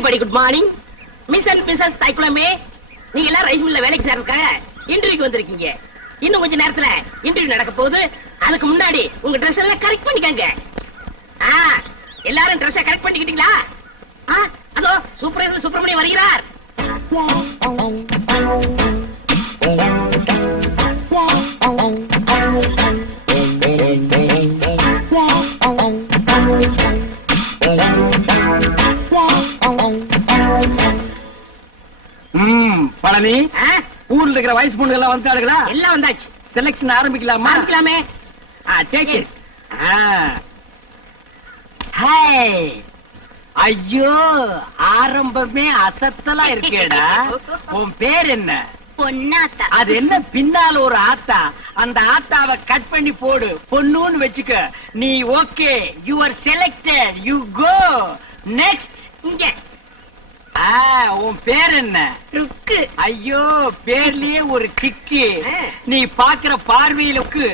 Everybody good morning. Miss and Mrs தைக்குளமே, நீங்க எல்லாம் ரைஸ் மில்ல வேலைக்கு சேர்றதுக்காக இன்டர்வியூக்கு வந்திருக்கீங்க. இன்னும் கொஞ்ச நேரத்துல இன்டர்வியூ நடக்க போகுது. அதுக்கு முன்னாடி உங்க ட்ரெஸ் எல்லாம் கரெக்ட் பண்ணிக்கங்க. எல்லாரும் ட்ரெஸ்ஸை கரெக்ட் பண்ணிக்கிட்டீங்களா? அதோ சூப்பர்வைசர் சுப்பிரமணியம் வருகிறார். பழனி, ஊர்ல இருக்கிற வயசு பொண்ணுங்க எல்லாம் வந்துட்டாளுங்களா? எல்லாம் வந்தாச்சு. செலக்ஷன் ஆரம்பிக்கலாமா? ஆரம்பிக்கலாமே. Take it. ஹாய். ஐயோ, ஆரம்பமே அசத்தலா இருக்கேடா. உன் பேர் என்ன? பொன்னாத்தா. அது என்ன பின்னால ஒரு ஆத்தா? அந்த ஆத்தாவை கட் பண்ணி போடு, பொண்ணுன்னு வச்சுக்க. நீ okay, you are selected, you go next. இங்க உன் பேர் என்ன? ருக்கு. ஐயோ, பேர்லயே ஒரு கிக்கு. நீ பாக்குற பார்வையிலுக்கு.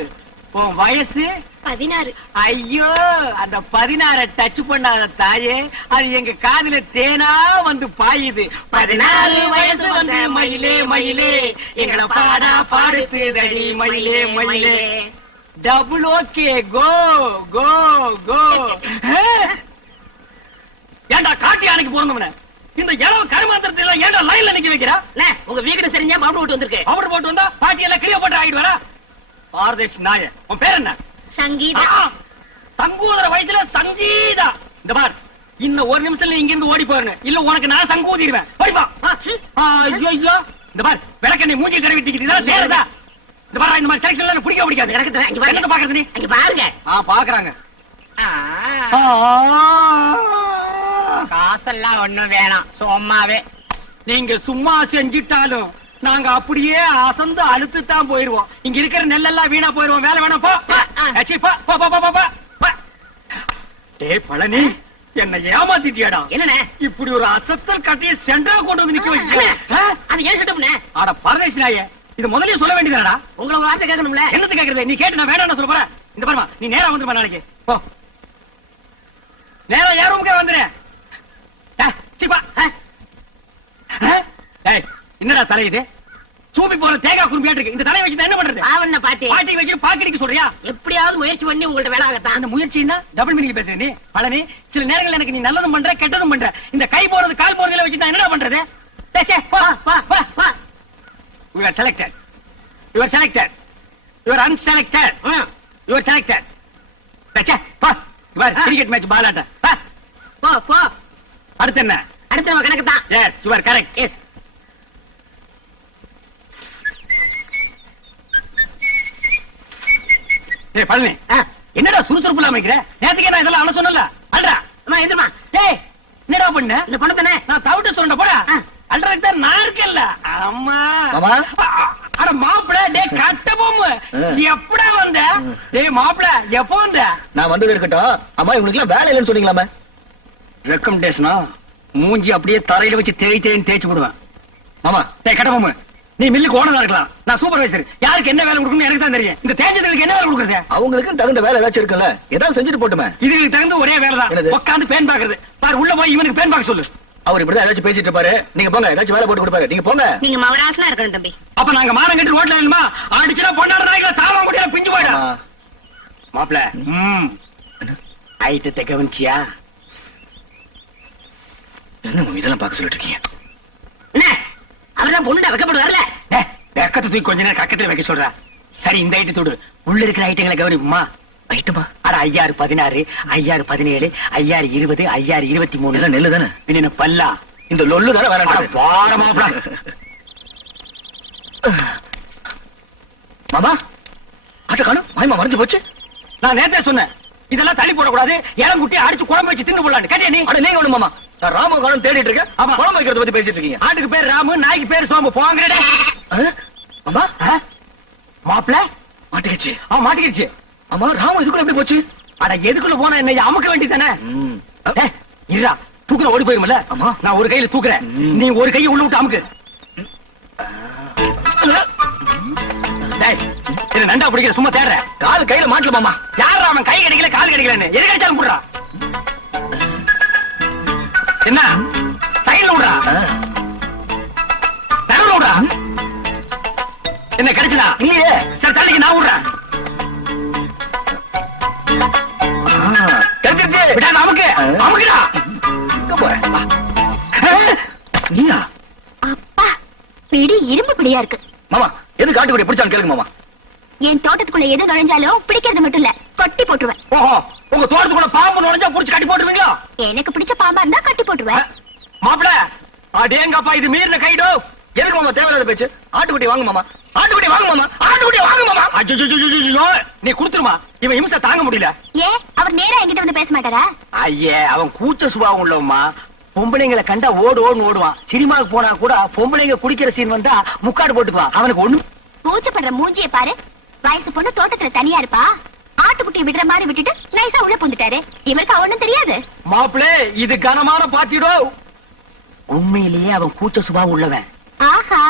உன் வயசு 16. ஐயோ, அந்த 16 டச் பண்ணாத தாயே, அது எங்க காதுல தேனா வந்து பாயுது. 14 வயசு வந்து மயிலே மயிலே எங்களை பாடா பாடுத்துதடி மயிலே மயிலே. டபுள் ஓகே, கோ கோ கோ. ஏண்டா காட்டி அன்னைக்கு போறோம்னு இந்த இளவு கருமாந்திரத்தை எல்லாம் ஏண்டா லைன்ல நிக்க வைக்கிறா? உங்க வீடு தெரிஞ்சா பவுடர் போட்டு வந்திருக்கு. பவுடர் போட்டு வந்தா பாட்டி எல்லாம் கிளிய போட்டு ஆயிடுவாரா? பாரதேஷ் நாய. உன் பேர் என்ன? சங்கீதா. சங்கூதர வயசுல சங்கீதா. இந்த பார், இன்னும் ஒரு நிமிஷத்துல இங்க இருந்து ஓடி போறேன், இல்ல உனக்கு நான் சங்கூதிடுவேன். ஓடிப்பா. ஐயோ, இந்த பார், விளக்கண்ணை மூஞ்சி கரவிட்டிக்கிட்டு இதெல்லாம் தேறதா? இந்த பார், இந்த மாதிரி செலக்ஷன் எல்லாம் பிடிக்க பிடிக்காது. எனக்கு பாக்குறது நீ இங்க பாருங்க. பாக்குறாங்க. காசெல்லாம் ஒண்ணும் வேணாம், சும்மாவே. நீங்க சும்மா செஞ்சிட்டாலும் நாங்க அப்படியே அசந்து அழுத்துத்தான் போயிருவோம். இங்க இருக்கிற நெல்லெல்லாம் வீணா போயிருவோம். வேலை வேணாம், போ. டேய் பழனி, என்ன ஏமாத்திட்டியாடா? என்னண்ணே இப்படி ஒரு அசத்தல் கட்டிய சென்டரா கொண்டு வந்து நிக்க வச்சு. அது ஏன் கிட்டம்னே? ஆட பரதேசி நாயே, இது முதல்லயே சொல்ல வேண்டியதாடா. உங்களை வார்த்தை கேட்கணும்ல. என்னது கேக்குறது? நீ கேட்டு நான் வேண்டாம்னு சொல்ல போறேன். இந்த பாருமா, நீ நேரா வந்துருமா நாளைக்கு. போ, நேரா யார் ரூமுக்கே வந்துரு. என்னடா தலை இது? சூப்பி போற தேங்காய் குறும்பியாட்டு இருக்கு. இந்த தலையை வச்சு என்ன பண்றது? ஆவண்ண பாட்டி பாட்டி வச்சு பாக்கடிக்க சொல்றியா? எப்படியாவது முயற்சி பண்ணி உங்கள்ட்ட வேலை ஆகத்தான். அந்த முயற்சின்னா டபுள் மீனிங் பேசுற நீ பழனி. சில நேரங்கள் எனக்கு நீ நல்லதும் பண்ற கெட்டதும் பண்ற. இந்த கை போறது கால் போறதுல வச்சு நான் என்னடா பண்றது? You are selected. You are selected. You are unselected. You are selected. போ. இவர் கிரிக்கெட் மேட்ச் பாலாட்ட. போ போ. அடுத்து என்ன? அடுத்து நம்ம கணக்கு தான். Yes, you are correct. Yes. ஏய் பழனி, என்னடா சுறுசுறுப்பு இல்லாம இருக்கிற? நேத்துக்கே நான் இதெல்லாம் அண்ணா சொன்னல. அல்றா அம்மா எந்திரமா. டேய், என்னடா பண்ண? இந்த பொண்ணு தானே நான் தவிட்டு சொல்றேன் போடா. அல்றதுக்கு தான் நான் இருக்கேன்ல. அம்மா அட மாப்பிள, டேய் கட்ட பொம்மு, எப்படா வந்த? டேய் மாப்பிள, எப்போ வந்த? நான் வந்தது இருக்கட்டும். அம்மா, இவங்களுக்கு எல்லாம் வேலை இல்லைன்னு சொன்னீங்களாமே. ரெக்கமெண்டேஷனா? மூஞ்சி அப்படியே தரையில வச்சு தேய்ன்னு தேய்ச்சு விடுவேன். மாமா, டேய் கட்ட பொம்மு, நீ மில்லுக்கு ஓனரா இருக்கலாம், நான் சூப்பர்வைசர். யாருக்கு என்ன வேலை கொடுக்கணும் எனக்கு தான் தெரியும். இந்த தேஞ்சதுக்கு என்ன வேலை கொடுக்குறது? அவங்களுக்கு தகுந்த வேலை ஏதாச்சும் இருக்குல்ல, ஏதாவது செஞ்சுட்டு போட்டுமே. இதுக்கு தகுந்த ஒரே வேலை தான், உட்காந்து பேன் பாக்குறது. பாரு, உள்ள போய் இவனுக்கு பேன் பாக்க சொல்லு. அவர் இப்படிதான் ஏதாச்சும் பேசிட்டு இருப்பாரு. நீங்க போங்க, ஏதாச்சும் வேலை போட்டு கொடுப்பாரு. நீங்க போங்க. நீங்க மவராசனா இருக்கணும் தம்பி. அப்ப நாங்க மானம் கட்டி ரோட்ல இல்லமா அடிச்சுனா பொண்ணாட நாய்கள தாவ முடியல, பிஞ்சு போய்டா. மாப்ள, ஐட்டத்தை கவனிச்சியா? என்ன இதெல்லாம் பார்க்க சொல்லிட்டு இருக்கீங்க? என்ன அவர்தான் பொண்ணு வைக்கப்பட்டு வரல. வெக்கத்தை தூக்கி கொஞ்ச நேரம் கக்கத்துல வைக்க சொல்ற. சரி, இந்த ஐட்டத்தோடு உள்ள இருக்கிற ஐட்டங்களை கவனிப்புமா? ஐட்டமா? அட 5016, 5017, 5020, 5023 நெல்லு தானே? பின்ன பல்லா இந்த லொல்லு தானே வேலை. பார மாப்ள. மாமா, ஆட்ட காணும். மாயமா மறைஞ்சு போச்சு. நான் நேத்தே சொன்னேன், இதெல்லாம் தள்ளி போடக்கூடாது, இளங்குட்டி அடிச்சு குழம்பு வச்சு தின்னு போடலான்னு. கேட்டியா நீ? அட நீங்க ஒண்ணு மாமா, நான் ராம காணும் தேடிட்டு இருக்கேன். ஆமா, குழம்பு வைக்கிறத பத்தி பேசிட்டு இருக்கீங்க. ஆட்டுக்கு பேர் ராமு, நாய்க்கு பேர் சோம்பு. போங்கடா. மாமா, மாப்ள மாட்டிக்கிச்சு. மாட்டிக்கிச்சு. ஆமா, ராமு இதுக்குள்ள எப்படி போச்சு? அட எதுக்குள்ள போனா என்ன, அமுக்க வேண்டியதானே? இருடா, தூக்குற ஓடி போயிருமல்ல. ஆமா, நான் ஒரு கையில தூக்குறேன், நீ ஒரு கையை உள்ள விட்டு அமுக்கு. இது நண்டா பிடிக்கிற, சும்மா தேடுற. கால் கையில மாட்டல மாமா. யாரா அவன்? கை கிடைக்கல கால் கிடைக்கலன்னு எது கிடைச்சாலும் போடுறா. என்ன சைடுல விடுறா, நடுவுல விடுறா. என்ன கிடைச்சதா? இல்லையே. சரி தள்ளிக்கு, நான் விடுறேன். கிடைச்சிருச்சு. விடா, நமக்கு நமக்குடா. எங்க போற? நீயா? அப்பா பிடி இரும்பு பிடியா இருக்கு. மாமா எது காட்டுக்குடி பிடிச்சான்னு கேளுங்க மாமா. என் தோட்டத்துக்குள்ள எது நுழைஞ்சாலும் பிடிக்கிறது மட்டும் இல்ல, கொட்டி போட்டுருவேன். ஓஹோ, உங்க தோட்டத்துக்குள்ள பாம்பு நுழைஞ்சா புடிச்சு கட்டி போட்டுருவீங்களா? எனக்கு பிடிச்ச பாம்பா இருந்தா கட்டி போட்டுருவேன். மாப்பிள, அடேங்கப்பா, இது மீறின கைடோ. எதுக்கு மாமா தேவையில்லாத பேச்சு? ஆட்டுக்குட்டி வாங்க மாமா, ஆட்டுக்குட்டி வாங்க மாமா, ஆட்டுக்குட்டி வாங்க மாமா. அஜ்ஜோ, நீ குடுத்துருமா, இவன் இம்சை தாங்க முடியல. ஏன் அவர் நேரா என்கிட்ட வந்து பேச மாட்டாரா? ஐயே, அவன் கூச்ச சுபாவம் உள்ளவமா. பொம்பளைங்களை கண்டா ஓடுன்னு ஓடுவான். சினிமாவுக்கு போனா கூட பொம்பளைங்க குடிக்கிற சீன் வந்தா முக்காடு போட்டுக்குவான். அவனுக்கு ஒண்ணு பூச்சப்படுற மூஞ்சியை பாரு. வயசு பொண்ணு தோட்டத்துல தனியா இருப்பா, ஆட்டுக்குட்டி விடுற மாதிரி விட்டுட்டு நைசா உள்ள புந்துட்டாரு. இவருக்கு ஒண்ணும் தெரியாது. மாப்பிளே, இது கனமான பாத்திடோ. உண்மையிலேயே அவன் கூச்ச சுபாவம் உள்ளவன். ஆஹா,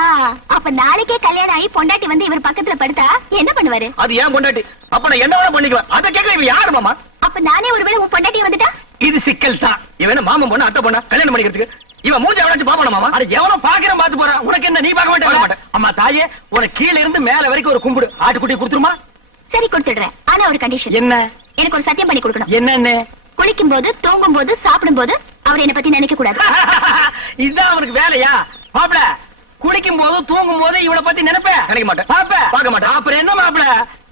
அப்ப நாளைக்கே கல்யாணம் ஆகி பொண்டாட்டி வந்து இவர் பக்கத்துல படுத்தா என்ன பண்ணுவாரு? அது ஏன் பொண்டாட்டி? அப்ப நான் என்ன வேணா பண்ணிக்குவேன். அத கேட்க இவன் யாரு மாமா? அப்ப நானே ஒருவேளை உன் பொண்டாட்டி வந்துட்டா? இது சிக்கல் தான். இவன் என்ன மாமன் பொண்ணு அத்தை பொண்ணா கல்யாணம் பண்ணிக்கிறதுக்கு? இவன் மூஞ்சி எவனாச்சும் பாப்பானா மாமா? அட எவனோ பாக்குறேன், பாத்து போறான். உனக்கு என்ன, நீ பார்க்க பார்க்க மாட்டே? மாட்டேன். அம்மா தாயே, உனக்கு கீழ இருந்து மேல வரைக்கும் ஒரு கும்பிடு. ஆட்டுக்குட்டி கொடுத்துருமா? சரி கொடுத்துடுறேன். ஆனா ஒரு கண்டிஷன். என்ன? எனக்கு ஒரு சத்தியம் பண்ணி கொடுக்கணும். என்னன்னு? குளிக்கும் போது, தூங்கும் போது, சாப்பிடும் போது அவர் என்ன பத்தி நினைக்க கூடாது. இதுதான் அவனுக்கு வேலையா? மாப்பிள, குளிக்கும் போது தூங்கும் போது இவளை பத்தி நினைப்பேன். நினைக்க மாட்டேன். பார்க்க மாட்டேன். அப்புறம் என்ன மாப்பிள,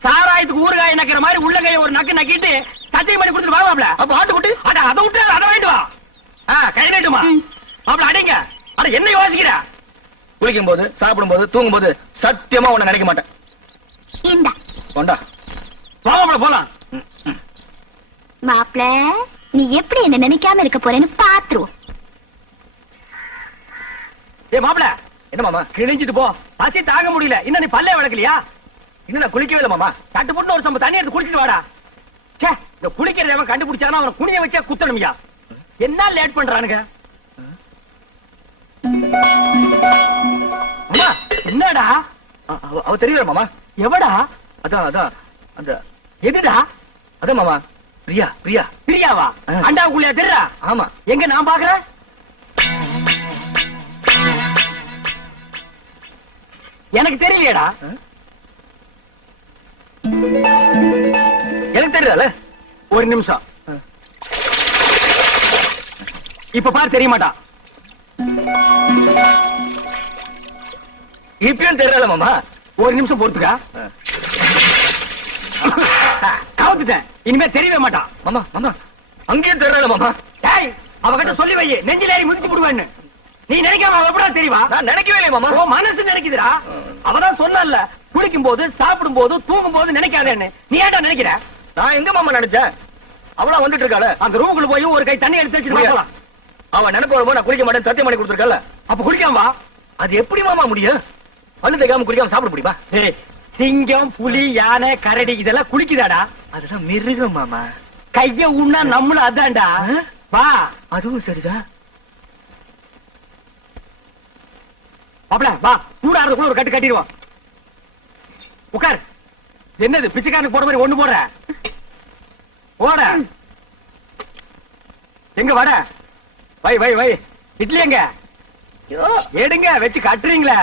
சாராயத்துக்கு ஊறுகாய் நக்கிற மாதிரி உள்ளங்கைய ஒரு நக்கு நக்கிட்டு சத்தியம் பண்ணி கொடுத்துட்டு வா மாப்பிள. அப்ப ஆட்டுக்குட்டி அட அதை விட்டு அதை வாங்கிட்டு வா. கை நீட்டுமா மாப்பிள, அடிங்க. அட என்ன யோசிக்கிற? குளிக்கும் போது, சாப்பிடும் போது, தூங்கும் போது சத்தியமா உன்னை நினைக்க மாட்டேன். இந்த கொண்டா வா மாப்பிள, போலாம். மாப்பிள, நீ எப்படி என்ன நினைக்காம இருக்க போறேன்னு பாத்துருவோம். ஏ மாப்பிள, என்ன மாமா? கிழிஞ்சிட்டு போ. பசி தாங்க முடியல. இன்னும் நீ பல்லே வளர்க்கலையா? இன்னும் நான் குளிக்கவே இல்லை மாமா. தட்டு போட்டு ஒரு சம்ப தண்ணி எடுத்து குடிச்சிட்டு வாடா. ச்சே, இந்த குளிக்கிறத அவன் கண்டுபிடிச்சானா அவனை குனிய வச்சா குத்தணும்யா. என்ன லேட் பண்றானுங்க? அம்மா, என்னடா? அவ தெரியல மாமா. எவடா? அதான் அதான் அந்த எதுடா? அதான் மாமா, பிரியா பிரியா. பிரியாவா? ஆ. அண்டாவுக்குள்ளயா தெரியறா? ஆமா. எங்க நான் பாக்குறேன்? எனக்கு தெரியலையேடா. எனக்கு தெரியல. ஒரு நிமிஷம். இப்ப பாரு, தெரிய மாட்டான். இப்பயும் தெரியல மாமா. ஒரு நிமிஷம் பொறுத்துக்கா. கவுத்துட்டேன். இனிமே தெரியவே மாட்டான். மாமா மாமா, அங்கேயும் தெரியல மாமா. டேய், அவகிட்ட சொல்லி வை, நெஞ்சில ஏறி மிதிச்சு போடுவேன்னு. நீ நினைக்காம அவ எப்படா தெரியவா? நான் நினைக்கவே இல்லை மாமா. உன் மனசு நினைக்குதுடா. அவதான் சொன்னல, குளிக்கும் போது, சாப்பிடும் போது, தூங்கும் போது நினைக்காதேன்னு. நீ ஏன்டா நினைக்கிற? நான் எங்க மாமா நினைச்சேன்? அவளா வந்துட்டு இருக்காள. அந்த ரூமுக்குள்ள போய் ஒரு கை தண்ணி எடுத்து வச்சுட்டு முடியாது. வரலாம். அவ நினைப்பு வரும்போது நான் குளிக்க மாட்டேன் சத்தியம் பண்ணி கொடுத்துருக்கல. அப்ப குளிக்காம வா. அது எப்படி மாமா முடியும்? பல்லு தேய்க்காம குளிக்காம சாப்பிட முடியுமா? ஏய், சிங்கம், புலி, யானை, கரடி இதெல்லாம் குளிக்குதாடா? அதெல்லாம் மிருகம் மாமா. கைய உண்ணா நம்மளும் அதான்டா. வா. அதுவும் சரிதான். அப்பல வா, சூடாறதுக்குள்ள ஒரு கட்டு கட்டிடுவோம். உட்கார். என்னது பிச்சைக்காரனுக்கு போற மாதிரி ஒண்ணு போடுற? போட. எங்க வட? வை வை வை. இட்லி எங்க? எடுங்க, வச்சு கட்டுறீங்களா?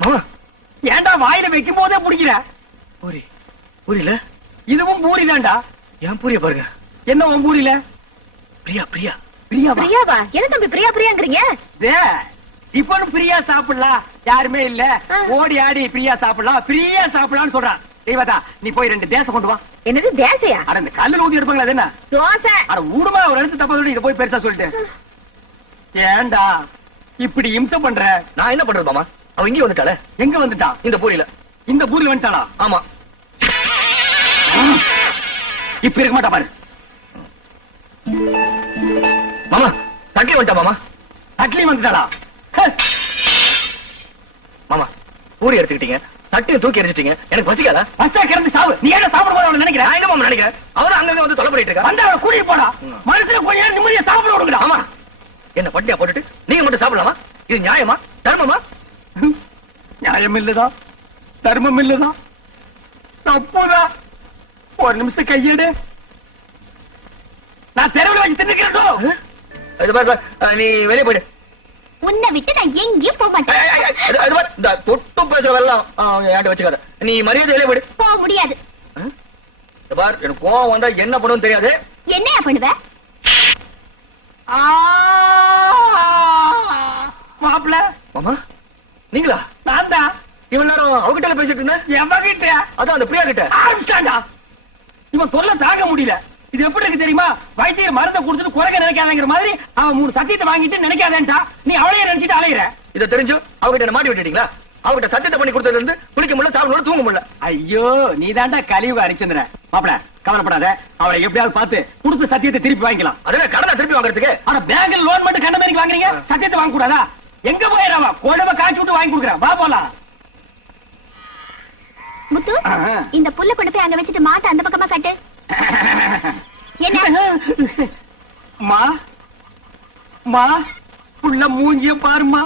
மாமா, ஏன்டா வாயில வைக்கும் போதே பிடிக்கிற? பூரி பூரியில இதுவும் பூரி தான்டா. ஏன் பூரிய பாருங்க. என்ன உன் பூரியில? பிரியா பிரியா. பிரியாவா? பிரியாவா? என்ன தம்பி பிரியா பிரியாங்கிறீங்க? இப்பனும் பிரியா சாப்பிடலாம், யாருமே இல்ல, ஓடி ஆடி பிரியா சாப்பிடலாம், பிரியா சாப்பிடலாம்னு சொல்றான். தெய்வதா, நீ போய் 2 தேசம் கொண்டு வா. என்னது தேசையா? அட இந்த கல்லுல ஊதி எடுப்பாங்களா? அது என்ன? தோசை. அட ஊடுமா, ஒரு இடத்து தப்பா சொல்லி இத போய் பெருசா சொல்லிட்டு. ஏன்டா இப்படி இம்சை பண்ற? நான் என்ன பண்றது மாமா? அவ இங்கே வந்துட்டாளே. எங்க வந்துட்டான்? இந்த பூரியில. இந்த பூரி வந்துட்டாளா? ஆமா. இப்ப இருக்க மாட்டா பாரு. மாமா, தட்டி வந்துட்டா மாமா. தட்லி வந்துட்டாளா? மாமா, பூரி எடுத்துக்கிட்டீங்க, தட்டியும் தூக்கி எரிஞ்சிட்டீங்க. எனக்கு பசிக்காதா? பஸ்டா கிடந்து சாவு. நீ ஏன் சாப்பிட போது அவளை நினைக்கிற? நான் என்ன மாமா நினைக்கிறேன்? அவரும் அங்கங்க வந்து தொலை பண்ணிட்டு இருக்கா. வந்து அவளை கூட்டிட்டு போடா. மனசுல கொஞ்ச நேரம் நிம்மதியா சாப்பிட விடுங்கடா. ஆமா, என்ன பட்டியா போட்டுட்டு நீங்க மட்டும் சாப்பிடலாமா? இது நியாயமா? தர்மமா? நியாயம் இல்லதா, தர்மம் இல்லதான், தப்புதான். ஒரு நிமிஷம் கையெடு, நான் தெருவில் வச்சு தின்னுக்கிறோம். இது பாரு, நீ வெளியே போயிடு. உன்னை விட்டு நான் எங்கேயும் போக மாட்டேன். அது பாரு, இந்த தொட்டு பேசுறதெல்லாம் என்கிட்ட வச்சுக்காத. நீ மரியாதை வெளியே போயிடு. போக முடியாது. இது பாரு, எனக்கு கோவம் வந்தா என்ன பண்ணுன்னு தெரியாது. என்னையா பண்ணுவ? மாப்பிள்ள மாமா நீங்களா? நான் தான். இவ்வளவு நேரம் அவகிட்ட பேசிட்டு இருந்தேன். எவகிட்ட? அதான் அந்த பிரியா கிட்ட. ஆரம்பிச்சாண்டா. இவன் சொல்ல தாங்க முடியல. இது எப்படி இருக்கு தெரியுமா? வைத்தியர் மருந்தை கொடுத்துட்டு குறைக்க நினைக்காதங்கிற மாதிரி அவன் 3 சத்தியத்தை வாங்கிட்டு நினைக்காதேன்டா. நீ அவளையே நினைச்சிட்டு அலையிற. இதை தெரிஞ்சு அவகிட்ட என்ன மாட்டி விட்டுட்டீங்களா? அவகிட்ட சத்தியத்தை பண்ணி கொடுத்ததுல இருந்து குளிக்க முடியல, சாப்பிட தூங்க முடியல. ஐயோ, நீ தாண்டா கலியுக ஹரிச்சந்திர. மாப்பிள கவலைப்படாத, அவளை எப்படியாவது பார்த்து கொடுத்த சத்தியத்தை திருப்பி வாங்கிக்கலாம். அதெல்லாம் கடனை திருப்பி வாங்குறதுக்கு ஆனா பேங்க்ல லோன் மட்டும் கண்ட மாதிரி வாங்குறீங்க, சத்தியத்தை வாங்க கூடாதா? எங்க போயிடாம கோடவை காய்ச்சி விட்டு வாங்கி கொடுக்குறேன். வா போலாம். முத்து, இந்த புல்ல கொண்டு போய் அங்க வச்சுட்டு மாட்ட அந்த பக்கமா கட்டு. என்ன மா மா புள்ள மூஞ்சிய பாருமா.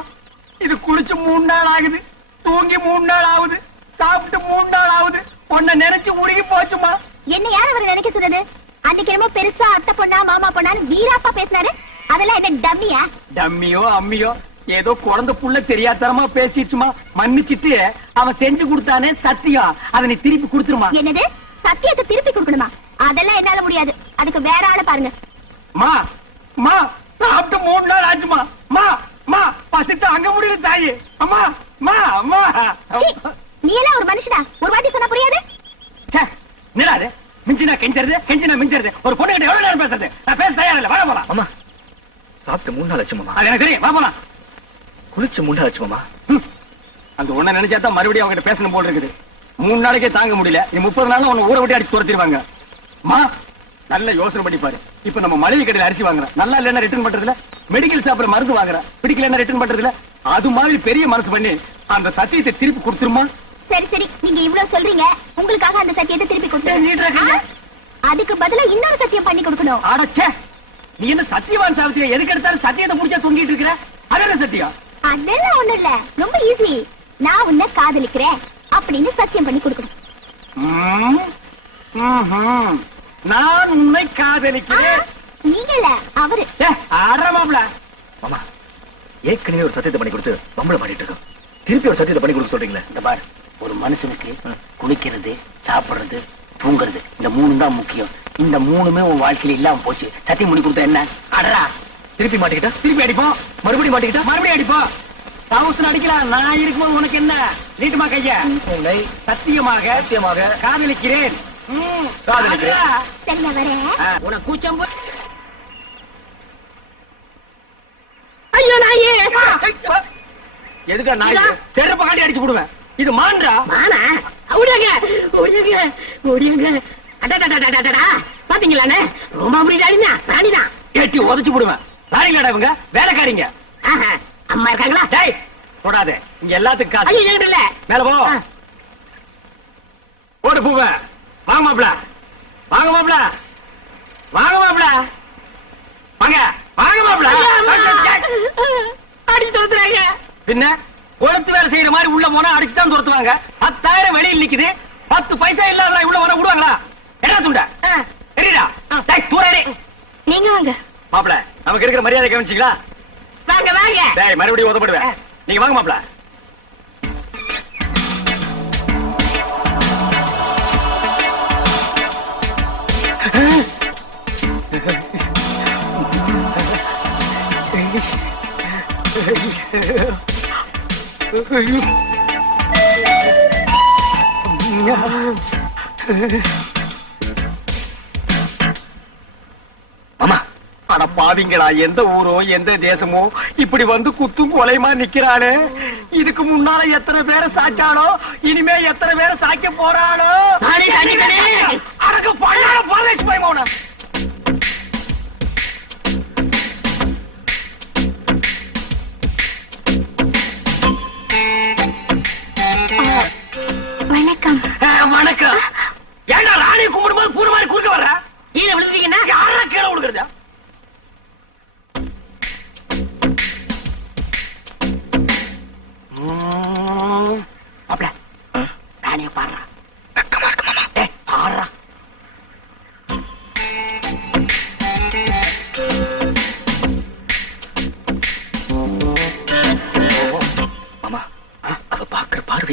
இது குளிச்சு 3 நாள் ஆகுது, தூங்கி 3 நாள் ஆகுது, சாப்பிட்டு 3 நாள் ஆகுது. உன்னை நினைச்சு உருகி போச்சுமா. என்ன யார் அவர் நினைக்க சொன்னது? அன்னைக்கு என்னமோ பெருசா அத்தை பொண்ணா மாமா பொண்ணான்னு வீராப்பா பேசினாரு. அதெல்லாம் என்ன டம்மியா? டம்மியோ அம்மியோ ஏதோ குழந்தை புள்ள தெரியாதனமா பேசிடுச்சுமா. மன்னிச்சிட்டு அவன் செஞ்சு கொடுத்தானே சத்தியம், அதை நீ திருப்பி கொடுத்துருமா. என்னது? சத்தியத்தை திருப்பி கொடுக்கணுமா? அதெல்லாம் என்னால முடியாது. அதுக்கு வேற ஆளை பாருங்க. மா மா சாப்பிட்டு 3 நாள் ஆச்சுமா. மா மா பசித்து அங்க முடியல தாயி. அம்மா மா அம்மா. சீ, நீ எல்லாம் ஒரு மனுஷனா? ஒரு வாட்டி சொன்னா புரியாது? நிலாது மிஞ்சினா கெஞ்சறது, கெஞ்சினா மிஞ்சறது. ஒரு பொண்ணு கிட்ட எவ்வளவு நேரம் பேசுறது? நான் பேச தயார் இல்ல. வர போலாம். அம்மா சாப்பிட்டு 3 நாள் ஆச்சு மாமா. அது எனக்கு தெரியும். வா போலாம். குளிச்சு 3 நாள் ஆச்சு மாமா. அந்த ஒண்ணு நினைச்சாதான் மறுபடியும் அவங்க பேசணும் போல இருக்குது. 3 நாளைக்கே தாங்க முடியல. நீ 30 நாள் உன்னை ஊரை விட்டு அடிச்சு துரத்திடுவாங்க. மா நல்ல யோசனை பண்ணி பாரு. இப்ப நம்ம மளிகை கடையில அரிசி வாங்குறோம், நல்லா இல்லன்னா ரிட்டர்ன் பண்றதுல, மெடிக்கல் ஷாப்ல மருந்து வாங்குறோம், பிடிக்கலன்னா ரிட்டர்ன் பண்றதுல, அது மாதிரி பெரிய மனசு பண்ணி அந்த சத்தியத்தை திருப்பி கொடுத்துருமா. சரி சரி, நீங்க இவ்வளவு சொல்றீங்க, உங்களுக்காக அந்த சத்தியத்தை திருப்பி கொடுத்து அதுக்கு பதிலா இன்னொரு சத்தியம் பண்ணி கொடுக்கணும். அடச்சே, நீ என்ன சத்தியவான் சாவித்திரி? எதுக்கு எடுத்தாலும் சத்தியத்தை முடிச்சா தொங்கிட்டு இருக்கிற? அதென்ன சத்தியம்? அதெல்லாம் ஒண்ணும் இல்ல, ரொம்ப ஈஸி. நான் உன்னை காதலிக்கிறேன் அப்படின்னு சத்தியம் பண்ணி கொடுக்கணும். நான் உன்னை காதலிக்கிறேன். நீங்க இல்ல, அவரு. ஆடுறமாப்ல. மாமா ஏற்கனவே ஒரு சத்தியத்தை பண்ணி கொடுத்து பம்பளை பண்ணிட்டு இருக்கோம், திருப்பி ஒரு சத்தியத்தை பண்ணி கொடுக்க சொல்றீங்களே. இந்த பார், ஒரு மனுஷனுக்கு குளிக்கிறது, சாப்பிடுறது, தூங்குறது, இந்த 3 தான் முக்கியம். இந்த 3மே உன் வாழ்க்கையில இல்லாம போச்சு. சத்தியம் பண்ணி கொடுத்தா என்ன? அடரா, திருப்பி மாட்டிக்கிட்டா திருப்பி அடிப்போம், மறுபடியும் மாட்டிக்கிட்டா மறுபடியும் அடிப்போம். தவசன் அடிக்கலாம். நான் இருக்கும்போது உனக்கு என்ன? நீட்டுமா கைய. உன்னை சத்தியமாக சத்தியமாக காதலிக்கிறேன். காதலிக்கிறேன். சரி, நான் வரேன். உனக்கு கூச்சம் போ- ஐயோ நாயே! எதுக்கா நாய்? செருப்ப காட்டி அடிச்சு போடுவேன். இது மான்றா? மானா? ஓடியாங்க, ஓடியாங்க, ஓடியாங்க. அடடடடடடடா. பாத்தீங்களாண்ணே, ரோமாபுரி ராணினா, ராணிதான். ஏட்டி உதைச்சு போடுவேன். ராணிங்கடா இவங்க, வேலைக்காரிங்க. ஆஹா, அம்மா இருக்காங்களா? டேய் தொடாத, இங்க எல்லாத்துக்கும் காசு. ஐயோ, என்கிட்ட இல்ல. மேல போ. ஓடு பூவ. வாங்க மாப்ள, வாங்க மாப்ள, வாங்க மாப்ள, வாங்க வாங்க மாப்ள. அடிச்சு துரத்துறாங்க. பின்ன கொளுத்து வேலை செய்யற மாதிரி உள்ள போனா அடிச்சுதான் துரத்துவாங்க. 10,000 வெளியில் நிக்குது, 10 பைசா இல்லாத உள்ள வர விடுவாங்களா? என்ன துண்ட தெரியுதா? டேய் தூரே. நீங்க வாங்க. மாப்ள, நமக்கு இருக்கிற மரியாதை கவனிச்சீங்களா? வாங்க வாங்க. டேய் மறுபடியும் உதப்படுவேன். நீங்க வாங்க மாப்ள. மாமா அட பாவிங்களா, எந்த ஊரோ எந்த தேசமோ இப்படி வந்து குத்தும் கொலைமா நிக்கிறானே. இதுக்கு முன்னால எத்தனை பேரை சாச்சானோ, இனிமே எத்தனை பேரை சாய்க்க போறானோ. நானே, நானே, நானே. அடக்கு பழைய பரதேசி பயமோன. வணக்கம். வணக்கம். ஏண்டா ராணி கும்பிடும்போது பூர மாதிரி குறுக்க வர்ற? கீழே விழுந்தீங்கன்னா யாரா கீழே விழுகிறதா?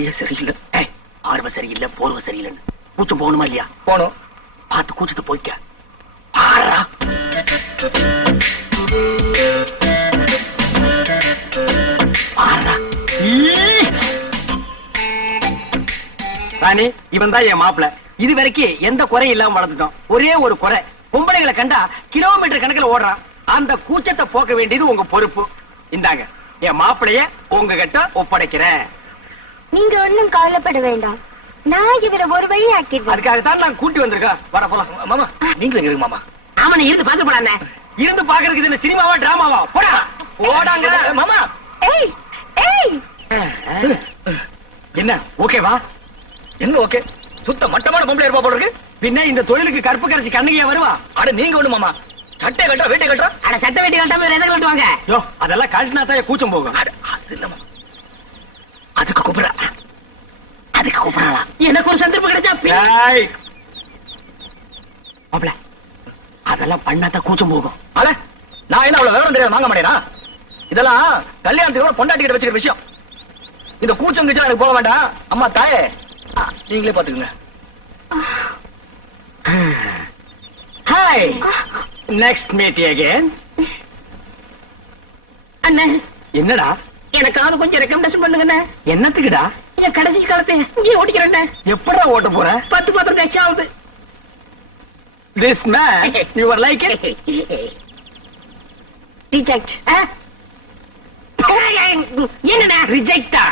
முடியே சரியில்லை. ஆர்வம் சரியில்லை, போர்வை சரியில்லைன்னு கூச்சம் போகணுமா இல்லையா? போனோம். பார்த்து கூச்சத்தை போய்க்க. பாரா பாரா. ராணி, இவன் தான் என் மாப்பிள. இது வரைக்கும் எந்த குறையும் இல்லாம வளர்ந்துட்டோம். ஒரே ஒரு குறை, பொம்பளைகளை கண்டா கிலோமீட்டர் கணக்குல ஓடுறான். அந்த கூச்சத்தை போக்க வேண்டியது உங்க பொறுப்பு. இந்தாங்க, என் மாப்பிளைய உங்ககிட்ட ஒப்படைக்கிறேன். நீங்க ஒண்ணும் கவலைப்பட வேண்டாம், நான் இவரை ஒரு வழி ஆக்கிடுவேன். அதுக்காகத்தான் நான் கூட்டி வந்திருக்கேன். வர போலாம். மாமா நீங்களும் இருங்க மாமா. ஆமா, நீ இருந்து பாத்து போடானே. இருந்து பாக்குறதுக்கு இது சினிமாவா டிராமாவா? போடா போடாங்க மாமா. ஏய் ஏய், என்ன ஓகேவா? என்ன ஓகே? சுத்த மட்டமான பொம்பளை இருப்பா போல இருக்கு. பின்ன இந்த தொழிலுக்கு கற்பு கரைச்சி கண்ணுகையா வருவா? அட நீங்க ஒண்ணு மாமா, சட்டை கட்டுறா வேட்டை கட்டுறா. அட சட்டை வெட்டி கட்டாம வேற எதை கட்டுவாங்க? யோ, அதெல்லாம் கழட்டினா தான் கூச்சம் போகும். அட, அது இல்ல மாமா, அதுக்கு கூப்பிடுறா. அதுக்கு கூப்பிடலாம். எனக்கு ஒரு சந்தர்ப்பம் கிடைச்சா ஏய், மாப்ள, அதெல்லாம் பண்ணாதான் கூச்சம் போகும். அட, நான் என்ன அவ்வளவு விவரம் தெரியாது வாங்க மாட்டேனா? இதெல்லாம் கல்யாணத்துக்கு பொண்டாட்டிக்கிட்ட வச்சுக்கிற விஷயம். இந்த கூச்சம் கிச்சம் எனக்கு போக வேண்டாம். அம்மா தாயே, நீங்களே பாத்துக்கங்க. Hi, next meet again. அண்ணே, என்னடா? எனக்காவது கொஞ்சம் ரெக்கமெண்டேஷன் பண்ணுங்கண்ணே. என்னத்துக்குடா? என் கடைசி காலத்தை இங்கே ஓட்டிக்கிறேன். எப்படா ஓட்ட போற? 10 பாத்திரம் எக்ஸ்ட்ரா ஆகுது. This man, you are like it? Reject. என்னடா ரிஜெக்டா?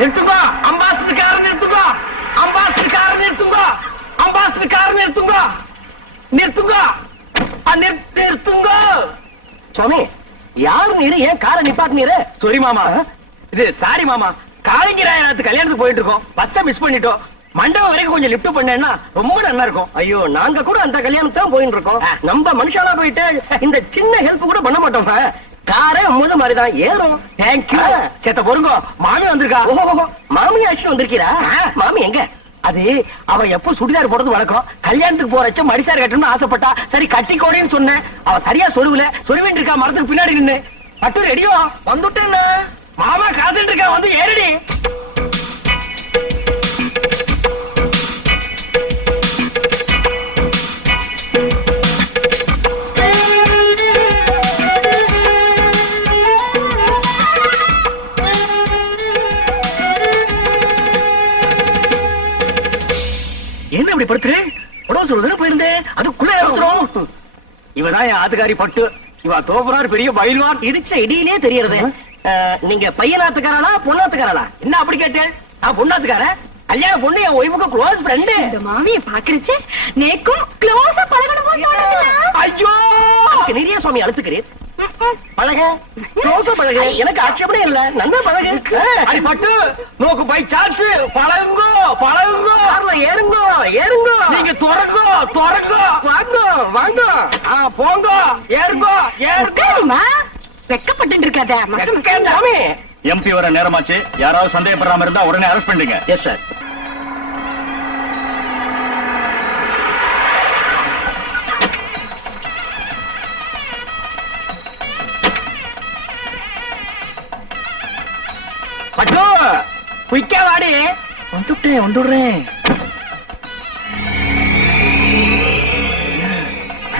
நிறுத்துங்கோ, அம்பாசிடர் நிறுத்துங்கோ, அம்பாசிடர் நிறுத்துங்கோ, அம்பாசிடர் நிறுத்துங்கோ, நிறுத்துங்கோ, நிறுத்துங்கோ. சுவாமி, யாரு நீரு? ஏன் காரை நிப்பாட்டினீரு? சாரி மாமா, இது சாரி மாமா. காளிங்கராயத்து கல்யாணத்துக்கு போயிட்டு இருக்கோம், பஸ்ஸை மிஸ் பண்ணிட்டோம். மண்டபம் வரைக்கும் கொஞ்சம் லிப்ட் பண்ணேன்னா ரொம்ப நல்லா இருக்கும். ஐயோ, நாங்க கூட அந்த கல்யாணத்துக்கு தான் போயிட்டு இருக்கோம். நம்ம மனுஷாலா போயிட்டு இந்த சின்ன ஹெல்ப் கூட பண்ண மாட்டோம். காரே முத மாதிரிதான் ஏறும். தேங்க்யூ. சேத்த பொறுங்கோ, மாமி வந்திருக்கா. ஓஹோ, மாமி ஆச்சு வந்திருக்கீரா? மாமி எங்க? அது அவ எப்போ சுடிதார் போடுறது வழக்கம். கல்யாணத்துக்கு போறச்ச மடிசார் கட்டணும்னு ஆசைப்பட்டா. சரி கட்டிக்கோடின்னு சொன்னேன். அவ சரியா சொருவல, சொருவிட்டு இருக்கா மரத்துக்கு பின்னாடி நின்னு. பட்டு ரெடியோ? வந்துட்டேன்னா மாமா காத்துட்டு இருக்கா, வந்து ஏறடி. என்ன இப்படி படுத்துறேன்? உடம்பு சொல்றதுன்னு போயிருந்தேன், அதுக்குள்ள அவசரம். இவதான் என் ஆத்துக்காரி பட்டு. இவ தோப்புறார் பெரிய பயில்வான். இடிச்ச இடியிலே தெரியறது. நீங்க பையனாத்துக்காரனா பொண்ணாத்துக்காரனா? என்ன அப்படி கேட்டேன்? நான் பொண்ணாத்துக்காரன். கல்யாண பொண்ணு என் ஒய்ஃபுக்கு க்ளோஸ் ஃப்ரெண்டு. இந்த மாமியை பாக்குறச்சு நேக்கும் க்ளோஸா பழகணுமோ தோணுதுல. ஐயோ, நிறைய சுவாமி அழுத்துக்கிறேன். பழக, க்ளோஸா பழக, எனக்கு ஆட்சேபனே இல்ல. நல்லா பழக. அடி பட்டு, நோக்கு பை சாத்து. பழகுங்கோ, பழகுங்கோ. கார்ல ஏறுங்கோ, ஏறுங்கோ. நீங்க துறங்கோ, துறங்கோ. வாங்கோ, வாங்கோ. போங்கோ, ஏறுங்கோ, ஏறுங்கோ. வெக்கப்பட்டு இருக்காத. சாமி, எம்பி வர நேரமாச்சு. யாராவது சந்தேகப்படாம இருந்தா உடனே அரெஸ்ட் பண்ணுங்க. Yes sir. பட்டு, குயிக்கா வாடி. வந்துட்டேன், வந்துடுறேன்.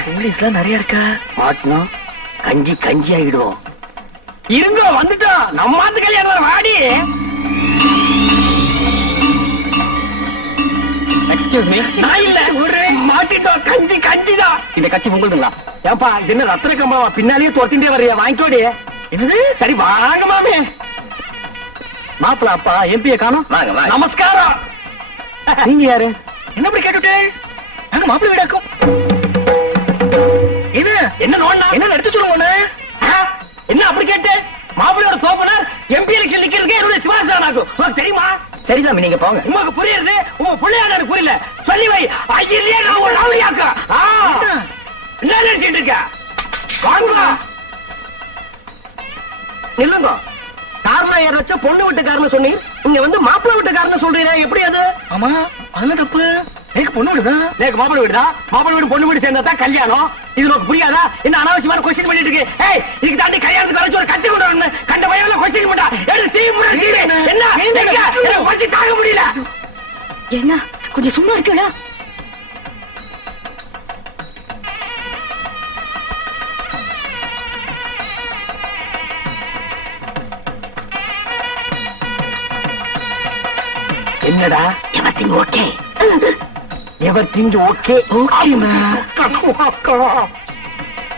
போலீஸ்லாம் நிறைய இருக்கா? மாட்டணும், கஞ்சி கஞ்சி ஆகிடுவோம். இருங்கோ, வந்துட்டோம். நம்மாந்து கல்யாணம் வாடி. Excuse me. நான் இல்ல, ஒரு மாட்டிட்டோம். கஞ்சி கஞ்சிதான். இந்த கட்சி உங்களுதுங்களா? ஏன்பா, இது என்ன ரத்ன கம்பளமா? பின்னாலேயே துரத்திட்டே வர்றியா? வாங்கிக்கோடி. என்னது? சரி வாங்க மாமே. மாப்பிள அப்பா எம்பியை காணோம். வாங்க வாங்க. நமஸ்காரம். நீங்க யாரு? என்ன இப்படி கேட்டுட்டே? நாங்க மாப்பிள வீடாக்கும். இது என்ன நோண்டா? என்ன எடுத்து சொல்லுங்க. என்ன அப்படி கேட்டு? மாப்பிள்ளையோட தோப்பனார் எம்பி எலெக்ஷன் நிக்கிறதுக்கு என்னுடைய சிவாசனாக்கும். உனக்கு தெரியுமா? சரி சாமி, நீங்க போங்க. உங்களுக்கு புரியுது, உங்க பிள்ளையாட எனக்கு புரியல. சொல்லி வை. ஐயிலே நான் ஒரு ஆளியாக்க. என்ன நினைச்சிட்டு இருக்க? வாங்க. நில்லுங்க. காரணம் யாராச்சும் பொண்ணு வீட்டுக்காரன்னு சொன்னீங்க, இங்க வந்து மாப்பிள்ளை வீட்டுக்காரன்னு சொல்றீங்க. எப்படி அது? ஆமா, அதெல்லாம் தப்பு. எனக்கு பொண்ணு வீடுதான். எனக்கு மாப்பிள்ளை வீடுதா? மாப்பிள்ளை வீடு பொண்ணு வீடு சேர்ந்தா தான் கல்யாணம். இது உனக்கு புரியாதா? என்ன அனாவசியமான கொஸ்டின் பண்ணிட்டு இருக்கு? ஏய், இதுக்கு தாண்டி கல்யாணத்துக்கு வரைச்சு ஒரு கட்டி விடணும். கண்ட பையன் எனக்கு பசி தாங்க முடியல. என்ன கொஞ்சம் சும்மா இருக்கல. என்னடா எவத்திங் ஓகே எவர்திங் ஓகே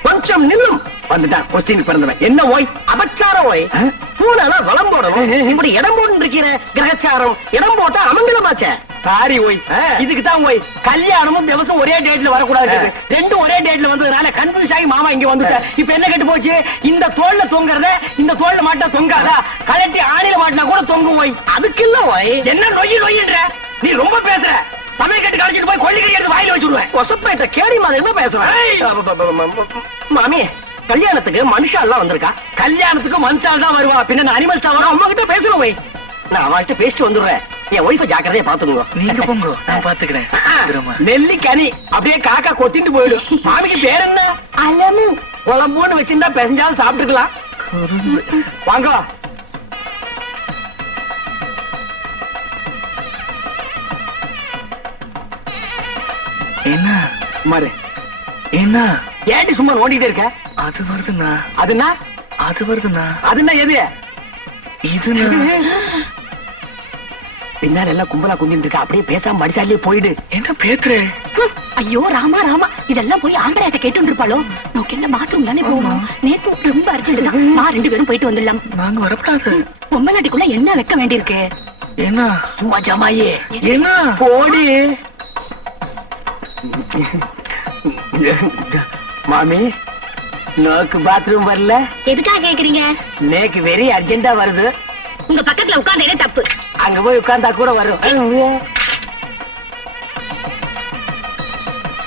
கொஞ்சம் நில்லும். வந்துட்டான் கொஸ்டின் பிறந்தவன். என்ன ஓய்? அபச்சாரம் ஓய். பூனால வளம் போடணும். இப்படி இடம் போட்டு இருக்கிற கிரகச்சாரம் இடம் போட்டா அமங்கலமாச்சே. சாரி ஓய், இதுக்கு தான் ஓய் கல்யாணமும் திவசம் ஒரே டேட்ல வரக்கூடாது. ரெண்டும் ஒரே டேட்ல வந்ததுனால கன்ஃபியூஸ் ஆகி மாமா இங்க வந்துட்டேன். இப்ப என்ன கெட்டு போச்சு? இந்த தோல்ல தொங்குறத இந்த தோல்ல மாட்டா தொங்காதா? கலட்டி ஆணில மாட்டினா கூட தொங்கும் ஓய். அதுக்கு இல்ல ஓய். என்ன நொய்யன்ற? நீ ரொம்ப பேசுற. சமையல் கட்டு கழிச்சிட்டு போய் கொள்ளிக்கறி எடுத்து வாயில வச்சுடுவேன். கொசப்பேட்ட கேடி மாதிரி என்ன பேசுறேன்? மாமி கல்யாணத்துக்கு மனுஷா எல்லாம் வந்திருக்கா. கல்யாணத்துக்கு மனுஷால் தான் வருவா, பின்ன அனிமல்ஸ் தான் வரும். உங்ககிட்ட பேசணும் ஓய். நான் அவள்கிட்ட பேசிட்டு வந்துடுறேன். என் ஒய்ஃபை ஜாக்கிரதையா பாத்துங்க. நீங்க போங்க, நான் பாத்துக்கிறேன். நெல்லி கனி அப்படியே காக்கா கொத்திட்டு போயிடும். மாமிக்கு பேர் என்ன? அலமு. குழம்புன்னு வச்சிருந்தா பெசஞ்சாலும் சாப்பிட்டுக்கலாம். வாங்க. என்ன மாரு என்ன ஏடி சும்மா ஓடிட்டே இருக்க? அது வருதுண்ணா, அதுனா அது வருதுண்ணா, அதுனா எது? இதுண்ணா. பின்னால எல்லாம் கும்பலா குந்திட்டு இருக்க. அப்படியே பேசாம மடிசாலியே போயிடு. என்ன பேத்துறே? ஐயோ ராமா ராமா, இதெல்லாம் போய் ஆம்பரையாட்ட கேட்டு இருப்பாளோ. நோக்கு என்ன பாத்ரூம் தானே போகணும். நேத்து ரொம்ப அர்ஜென்ட் தான். நான் 2 பேரும் போயிட்டு வந்துடலாம். நாங்க வரப்படாது. பொம்மநாட்டிக்குள்ள என்ன வைக்க வேண்டியிருக்கு? என்ன சும்மா ஜமாயே என்ன போடி. மாமி நோக்கு பாத்ரூம் வரல. எதுக்காக கேக்குறீங்க? நேக்கு வெரி அர்ஜென்டா வருது. உங்க பக்கத்துல உட்கார்ந்தே தப்பு. அங்க போய் உட்கார்ந்தா கூட வரும்.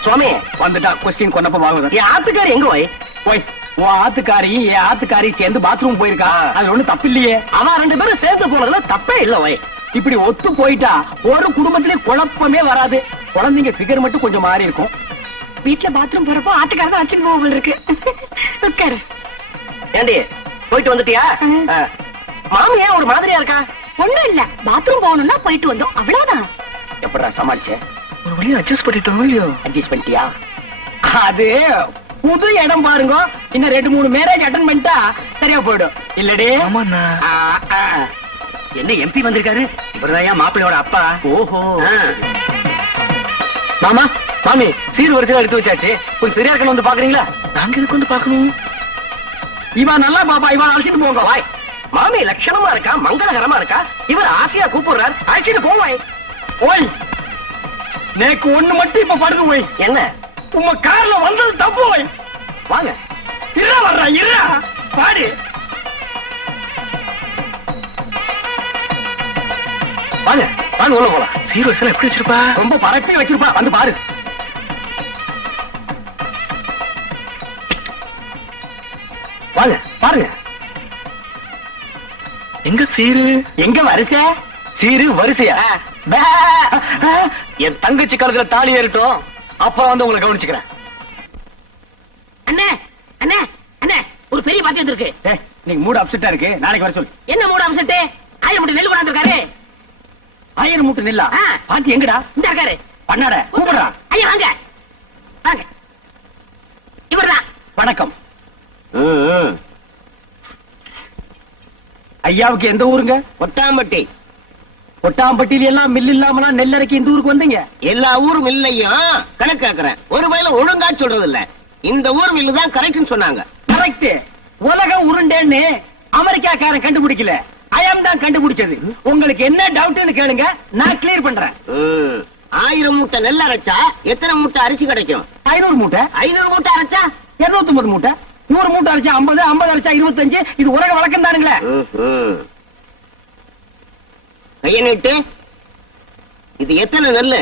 சுவாமி வந்துட்டா கொஸ்டின் கொண்டப்ப வாங்குது. என் ஆத்துக்காரி எங்க ஓய்? போய் உன் ஆத்துக்காரி என் ஆத்துக்காரி சேர்ந்து பாத்ரூம் போயிருக்கா. அது ஒண்ணு தப்பு இல்லையே. அவன் 2 பேரும் சேர்த்து போனதுல தப்பே இல்ல ஓய். இப்படி ஒத்து போயிட்டா ஒரு குடும்பத்திலே குழப்பமே வராது. குழந்தைங்க ஃபிகர் மட்டும் கொஞ்சம் மாறி இருக்கும். வீட்டுல பாத்ரூம் போறப்போ ஆட்டுக்காரதான் வச்சுட்டு போக இருக்கு. உட்காரு. ஏண்டி போயிட்டு வந்துட்டியா? மாமி ஏன் ஒரு மாதிரியா இருக்கா? ஒண்ணும் இல்ல, பாத்ரூம் போகணும்னா போயிட்டு வந்தோம், அவ்வளவுதான். எப்படா சமாளிச்சேன்? ஒரு வழியா அட்ஜஸ்ட் பண்ணிட்டோம் இல்லையோ? அட்ஜஸ்ட் பண்ணிட்டியா? அது புது இடம் பாருங்க. இன்னும் 2-3 மேரேஜ் அட்டன் பண்ணிட்டா சரியா போயிடும். இல்லடே? ஆமாண்ணா. என்ன எம்பி வந்திருக்காரு? இவர்தான் மாப்பிள்ளையோட அப்பா. ஓஹோ. மாமா மாமி சீர் வரிசையில எடுத்து வச்சாச்சு. கொஞ்சம் சரியா இருக்கணும், வந்து பாக்குறீங்களா? நாங்க இதுக்கு வந்து பாக்கணும். இவன் நல்லா பாப்பா, இவன் அழைச்சிட்டு போங்க. வாய். மாமி லட்சணமா இருக்கா, மங்களகரமா இருக்கா. இவர் ஆசையா கூப்பிடுறார், அழைச்சிட்டு போவாய். ஓய் நேக்கு ஒண்ணு மட்டும் இப்ப படுது. ஓய் என்ன? உங்க கார்ல வந்தது தப்பு. ஓய் வாங்க. இருடா வர்றா, இருடா பாடு. வாங்க வாங்க உள்ள போலாம். சீர் வரிசையில எப்படி வச்சிருப்பா? ரொம்ப பரப்பி வச்சிருப்பா, வந்து பாரு. வாங்க பாருங்க. எங்க சீரு? எங்க வரிசை? சீரு வரிசையா? பே. என் தங்கச்சி காலத்துல தாலி ஏறிட்டோம், அப்ப வந்து உங்களை கவனிச்சுக்கிறேன். அண்ணே அண்ணே அண்ணே, ஒரு பெரிய பாத்தி வந்திருக்கு. ஏய், நீங்க மூடு அப்செட்டா இருக்கு, நாளைக்கு வர சொல்லு. என்ன மூட அம்சத்தே? 1000 மூட்டை நெல் கொண்டாந்துருக்காரு. 1000 மூட்டை நெல்லா? பாத்தி எங்கடா? இந்த இருக்காரு. பண்ணாட கூப்பிடுறா. ஐயா வாங்க வாங்க. இவர்தான். வணக்கம். ஐயாவுக்கு எந்த ஊருங்க? ஒட்டாம்பட்டி. ஒட்டாம்பட்டியில எல்லாம் மில் இல்லாமலா நெல்லரைக்கு இந்த ஊருக்கு வந்தீங்க? எல்லா ஊரும் இல்லையும் கணக்கு கேக்குறேன். ஒரு வயல ஒழுங்கா சொல்றது இல்ல. இந்த ஊர் மில்லு தான் கரெக்ட்னு சொன்னாங்க. கரெக்ட். உலக உருண்டேன்னு அமெரிக்காக்காரன் கண்டுபிடிக்கல, ஐயம் தான் கண்டுபிடிச்சது. உங்களுக்கு என்ன டவுட்னு கேளுங்க, நான் கிளியர் பண்றேன். 1000 மூட்டை நெல் அரைச்சா எத்தனை மூட்டை அரிசி கிடைக்கும்? 500 மூட்டை. 500 மூட்டை அரைச்சா 250 மூட்டை. 100 மூட்டை அரைச்சா 50, 50 அரைச்சா 25. இது உலக வழக்கம் தானுங்களே. கைய நீட்டு. இது எத்தனை நெல்லு?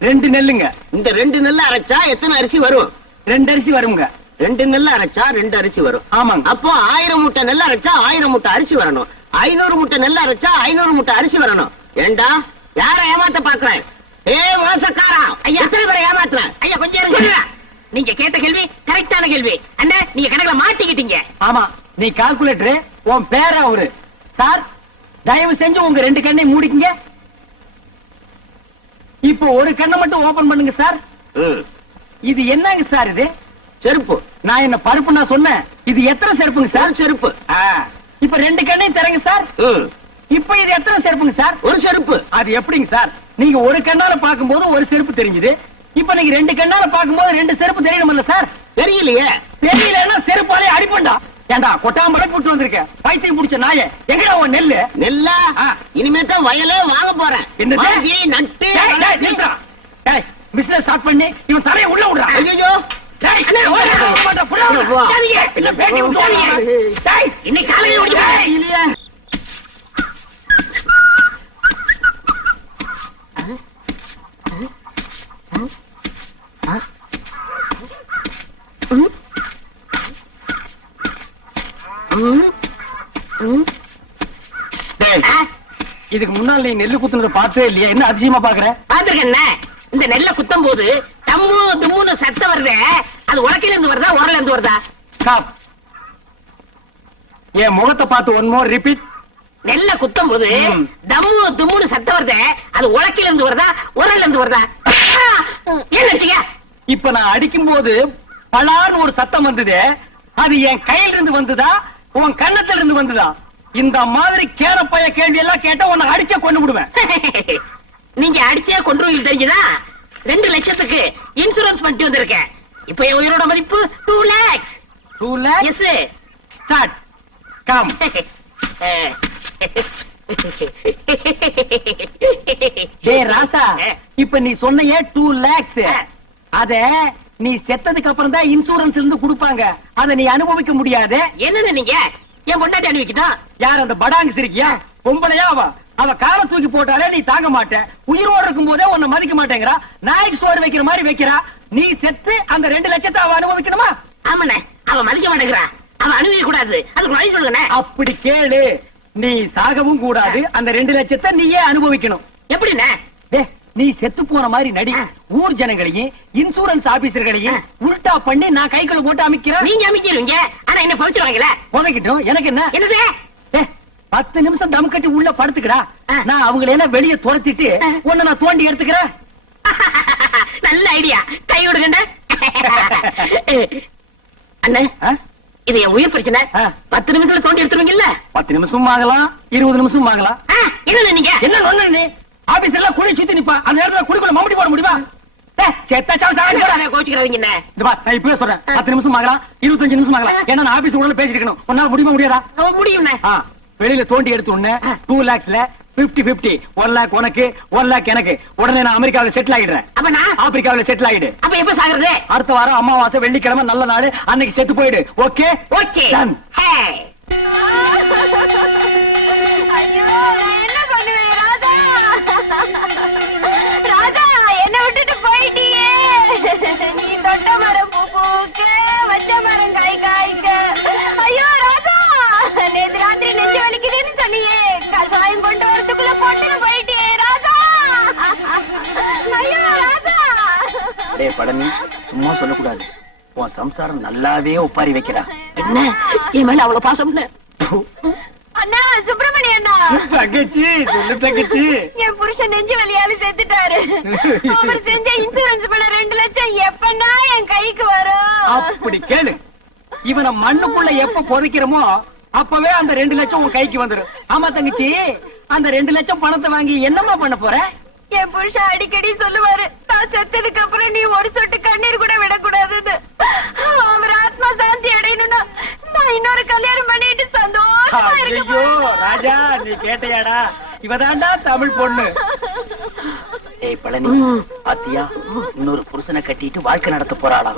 2 நெல்லுங்க. இந்த 2 நெல்ல அரைச்சா எத்தனை அரிசி வரும்? 2 அரிசி வருங்க. 2 நெல்ல அரைச்சா 2 அரிசி வரும். ஆமாங்க. அப்போ 1000 மூட்டை நெல் அரைச்சா 1000 மூட்டை அரிசி வரணும். 500 மூட்டை நெல் அரைச்சா 500 மூட்டை அரிசி வரணும். ஏண்டா யார ஏமாத்த பாக்குறேன்? மோசக்காரா, எத்தனை பேரை ஏமாத்துறேன்? ஐயா கொஞ்சம் இருங்க. நீங்க கேட்ட கேள்வி கரெக்டான கேள்வி. அண்ணா நீங்க கணக்குல மாட்டிக்கிட்டீங்க. ஆமா, நீ கால்குலேட்டர், உன் பேர அவரு. சார் தயவு செஞ்சு உங்க ரெண்டு கண்ணையும் மூடிக்கங்க. இப்போ ஒரு கண்ணை மட்டும் ஓபன் பண்ணுங்க சார். இது என்னங்க சார் இது? செருப்பு. நான் என்ன பருப்பு நான் சொன்னேன். இது எத்தனை செருப்புங்க சார்? செருப்பு. இப்ப ரெண்டு கண்ணையும் தரங்க சார். இப்ப இது எத்தனை செருப்புங்க சார்? ஒரு செருப்பு. அது எப்படிங்க சார்? நீங்க ஒரு கண்ணால பாக்கும்போது ஒரு செருப்பு தெரிஞ்சது. இப்ப நீங்க ரெண்டு கண்ணால பாக்கும்போது ரெண்டு செருப்பு தெரியணும்ல சார்? தெரியலையே. தெரியலன்னா செருப்பாலே அடிப்பண்டா. ஏண்டா கொட்டாம்பரை போட்டு வந்திருக்க பைத்தியம் பிடிச்ச நாயே, எங்கடா உன் நெல்லு? நெல்லா? இனிமே தான் வயலே வாங்க போறேன். என்னது? வாங்கி நட்டு பிசினஸ் ஸ்டார்ட் பண்ணி இவன் தலையை உள்ள விடுறா. ஐயோ இன்னைக்கு காலையில இல்லையா? இதுக்கு முன்னால நீ நெல்லு குத்துனத பார்த்தே இல்லையா? என்ன அதிசயமா பாக்குற? பாத்துருக்கேன். இந்த நெல்ல குத்தும் போது தம்மு தும்முன்னு சத்தம் வருதே, அது உலக்கையில இருந்து வருதா உரல இருந்து வருதா? ஸ்டாப். என் முகத்தை பார்த்து ஒன் மோர் ரிப்பீட். நெல்ல குத்தும் போது தம்மு தும்முன்னு சத்தம் வருதே, அது உலக்கையில இருந்து வருதா உரல இருந்து வருதா? ஏன் நடிச்சீங்க? இப்ப நான் அடிக்கும் போது பலான்னு ஒரு சத்தம் வந்தது. அது என் கையில இருந்து வந்ததா உன் கண்ணத்துல இருந்து வந்ததா? இந்த மாதிரி கேரப்பைய கேள்வி எல்லாம் கேட்டா உன்னை அடிச்சே கொண்டு விடுவேன். நீங்க அடிச்சே கொண்டு தெரிஞ்சுதா? 2 லட்சத்துக்கு இன்சூரன்ஸ் பண்ணிட்டு வந்திருக்கேன். இப்ப என் உயிரோட மதிப்பு 2 lakhs. 2 lakhs? Yes. Start. Come. டேய் ராசா, இப்ப நீ சொன்னையே 2 lakhs. அத நீ செத்ததுக்கு அப்புறம் தான் இன்சூரன்ஸ் இருந்து கொடுப்பாங்க. அத நீ அனுபவிக்க முடியாது. என்னன்னு நீங்க என் பொண்டாட்டி அனுப்பிக்கிட்டோம். யார் அந்த படாங்கு சிரிக்கியா? பொம்பளையா அவ? அவ காலை தூக்கி போட்டாலே நீ தாங்க மாட்ட. உயிரோடு இருக்கும் போதே உன்னை மதிக்க மாட்டேங்கிறா. நாய்க்கு சோறு வைக்கிற மாதிரி வைக்கிறா. நீ செத்து அந்த 2 லட்சத்தை அவ அனுபவிக்கணுமா? ஆமாண்ணே, அவ மதிக்க மாட்டேங்கிறா. அவ அனுபவிக்க கூடாது. அதுக்கு வழி சொல்லுங்க. அப்படி கேளு. நீ சாகவும் கூடாது. அந்த 2 லட்சத்தை நீயே அனுபவிக்கணும். எப்படிண்ணே? நீ செத்து போன மாதிரி நடி. ஊர் ஜனங்களையும் இன்சூரன்ஸ் ஆபீசர்களையும் உல்டா பண்ணி நான் கைக்குள்ள போட்டு அமைக்கிறேன். நீங்க அமைக்கிறீங்க, ஆனா என்ன பவிச்சிருவாங்கல்ல? புதைக்கிட்டோம். எனக்கு என்ன? என்னது? 10 நிமிஷம் தம் கட்டி உள்ள படுத்துக்கடா. நான் அவங்களை எல்லாம் வெளியே துரத்திட்டு உன்னை நான் தோண்டி எடுத்துக்கிறேன். நல்ல ஐடியா. கை விடுங்க அண்ணே. இது என் உயிர் பிரச்சனை. 10 நிமிஷத்துல தோண்டி எடுத்துருவீங்கல்ல? 10 நிமிஷம் ஆகலாம், 20 நிமிஷம் ஆகலாம். என்ன நீங்க என்ன ஒண்ணு? நீ ஆபீஸ் எல்லாம் குழி சுத்தி நிப்பா. அந்த நேரத்துல குழிக்குள்ள மம்படி போட முடியுமா? கோச்சுக்கிறீங்க. நான் இப்பவே சொல்றேன். 10 நிமிஷம் ஆகலாம், 25 நிமிஷம் ஆகலாம். ஏன்னா நான் ஆபீஸ் உடனே பேசிட்டு இருக்கணும். உன்னால முடியுமா முடியாதா? முடியும். வெளியில தோண்டி எடுத்து உடனே 2 lakhsல 50-50. 1 lakh உனக்கு, 1 lakh எனக்கு. உடனே நான் அமெரிக்காவில செட்டில் ஆயிடுறேன். அப்ப நான் ஆப்பிரிக்காவில செட்டில் ஆயிடு. அப்ப எப்ப சாகுறது? அடுத்த வாரம் அமாவாசை வெள்ளிக்கிழமை நல்ல நாள். அன்னைக்கு செத்து போயிடு. ஓகே? ஓகே. டன். ஐயோ, நான் என்ன பண்ணுவேன் ராதா? ராதா, என்ன விட்டுட்டு போயிட்டியே. நீ தொட்ட மரம் பூ பூக்க, வச்ச மரம் காய் காய்க்க. ஐயோ ராதா, நேத்து ராத்திரி நெஞ்சு வலிக்குதுன்னு சொன்னியே, கஷாயம் கொண்டு வரதுக்குள்ள போட்டுன்னு போயிட்டியே ராதா. ஐயோ ராதா. டேய் பழனி, சும்மா சொல்லக்கூடாது. உன் சம்சாரம் நல்லாவே ஒப்பாரி வைக்கிறா. என்ன என் மேல அவ்வளவு பாசம்? அண்ணா, சுப்பிரமணிய அண்ணா. தங்கச்சி, சொல்லு தங்கச்சி. என் புருஷன் நெஞ்சு வலியால செத்துட்டாரு. அவர் செஞ்ச இன்சூரன்ஸ் பண்ண 2 லட்சம் எப்பன்னா என் கைக்கு வரும்? அப்படி கேளு. இவனை மண்ணுக்குள்ள எப்ப புதைக்கிறோமோ அப்பவே அந்த 2 லட்சம் உன் கைக்கு வந்துரும். ஆமா தங்கச்சி, அந்த 2 லட்சம் பணத்தை வாங்கி என்னமா பண்ண போற? என் புருஷன் அடிக்கடி சொல்லுவாரு, நான் செத்ததுக்கு அப்புறம் நீ ஒரு சொட்டு கண்ணீர் கூட விடக்கூடாதுன்னு. அவர் ஆத்மா சாந்தி அடையணும்னா நான் இன்னொரு கல்யாணம் பண்ணிட்டு சந்தோஷமா இருக்க ஐயோ ராஜா, நீ கேட்டையாடா? இவதாண்டா தமிழ் பொண்ணு. ஏய் பழனி, பாத்தியா? இன்னொரு புருஷனை கட்டிட்டு வாழ்க்கை நடத்த போறாளா?